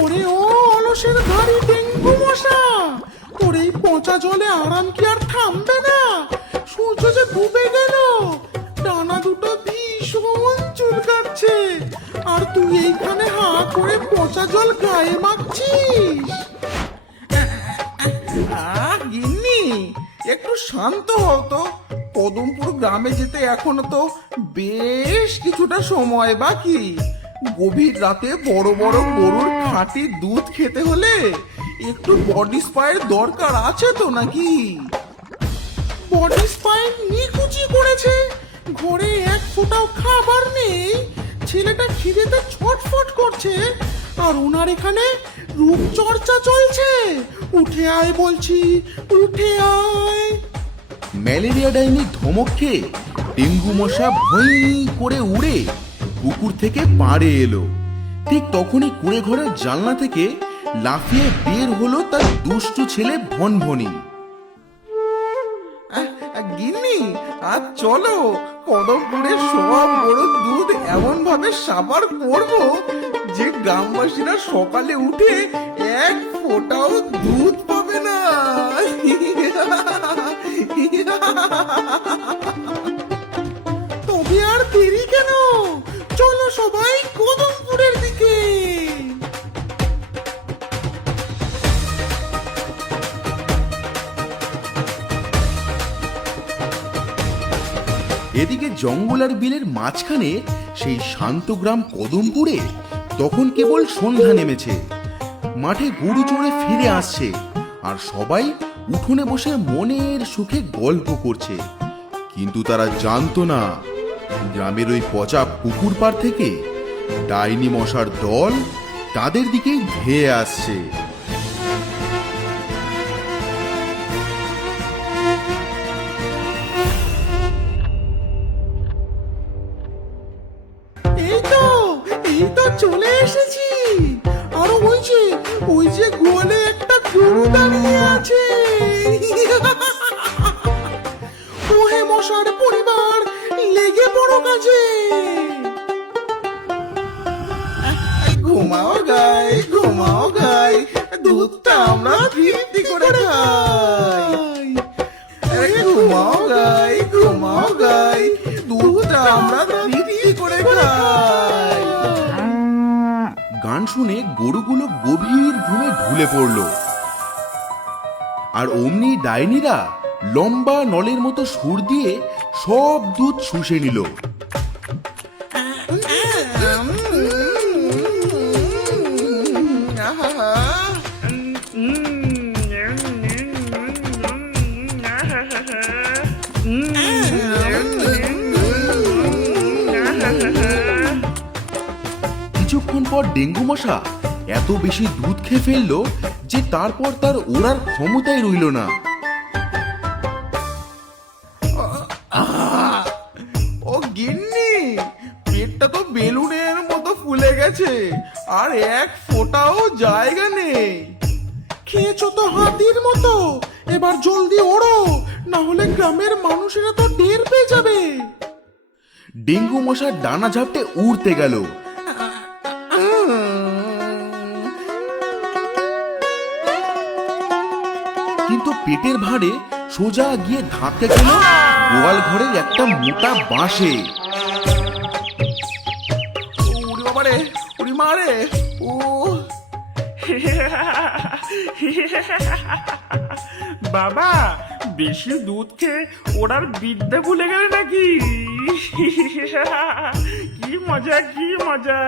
ওরে ও অলসের ধারি ডেঙ্গু মশা, তোর এই পচা জলে আরাম কি আর থামবে না? সূর্য যে ডুবে গেল, ডানা দুটো ভীষণ চুলকাচ্ছে, আর তুই এইখানে হা করে পচা জল গায়ে মাখছিস। গিন্নি, একটু শান্ত হও তো। কদমপুর গ্রামে যেতে এখনো তো বেশ কিছুটা সময় বাকি। গভীর রাতে বড় বড় গরুর খাঁটি দুধ খেতে হলে একটু বডি স্পায়ের দরকার আছে তো নাকি? বডি স্পাই নিকুচি করেছে, ঘরে এক ফোঁটাও খাবার নেই, ছেলেটা খিদেতে ছটফট করছে, আর ওনার এখানে রূপচর্চা চলছে। উঠে আয় বলছি, উঠে আয়। ম্যালেরিয়া ডাইনি ধমক খেয়ে ডেঙ্গু মশা ভই করে উড়ে পুকুর থেকে পাড়ে এলো। ঠিক তখনই কুঁড়ে ঘরের জানলা থেকে লাফিয়ে বের হলো তার দুষ্টু ছেলে ভনভনি। গিন্নি, আজ চলো কদমপুরের সব গরুর দুধ এমন ভাবে সাবার করবো যে গ্রামবাসীরা সকালে উঠে এক ফোঁটাও দুধ পাবে না। তবে আর দেরি কেন, চলো সবাই কদমপুরের দিকে। এদিকে জঙ্গল আর বিলের মাঝখানে সেই শান্ত গ্রাম কদমপুরে তখন কেবল সন্ধ্যা নেমেছে। মাঠে গরু চড়ে ফিরে আসছে, আর সবাই উঠোনে বসে মনের সুখে গল্প করছে। কিন্তু তারা জানতো না, গ্রামের ওই পচা পুকুর পাড় থেকে ডাইনি মশার দল তাদের দিকেই ধেয়ে আসছে। এই তো চলে এসেছি। আর ওই যে গোয়ালে একটা গরু দাঁড়িয়ে আছে। ওহে মশার পরিবার, লেগে পড়ো কাজে। ঘুমাও গাই, ঘুমাও গাই, দুধটা আমরা তৃপ্তি করে খাই। ঘুমাও গাই, ঘুমাও গাই, দুধটা আমরা তৃপ্তি করে খাই। গান শুনে গরুগুলো গভীর ঘুমে ঢুলে পড়ল, আর অমনি ডাইনিরা লম্বা নলের মতো সুর দিয়ে সব দুধ শুষে নিল। কিছুক্ষণ পর ডেঙ্গু মশা এত বেশি দুধ খেয়ে ফেললো যে তারপর তার ওড়ার ক্ষমতাই রইল না। ও গিন্নি, পেটটা তো বেলুনের মতো ফুলে গেছে, আর এক ফোঁটাও জায়গা নেই। খেয়েছো তো হাতির মতো, এবার জলদি ওড়ো, না হলে গ্রামের মানুষেরা তো টের পেয়ে যাবে। ডেঙ্গু মশার ডানা ঝাপটে উড়তে গেল, কিন্তু পেটের ভারে সোজা গিয়ে ধাক্কা খেল গোয়াল ঘরের একটা মোটা বাঁশে। উড়ি বাবারে, উড়ি মারে, ও বাবা, বেশি দুধ খেয়ে ওরার বিদ্যা ভুলে গেলে নাকি? কি মজা, কি মজা।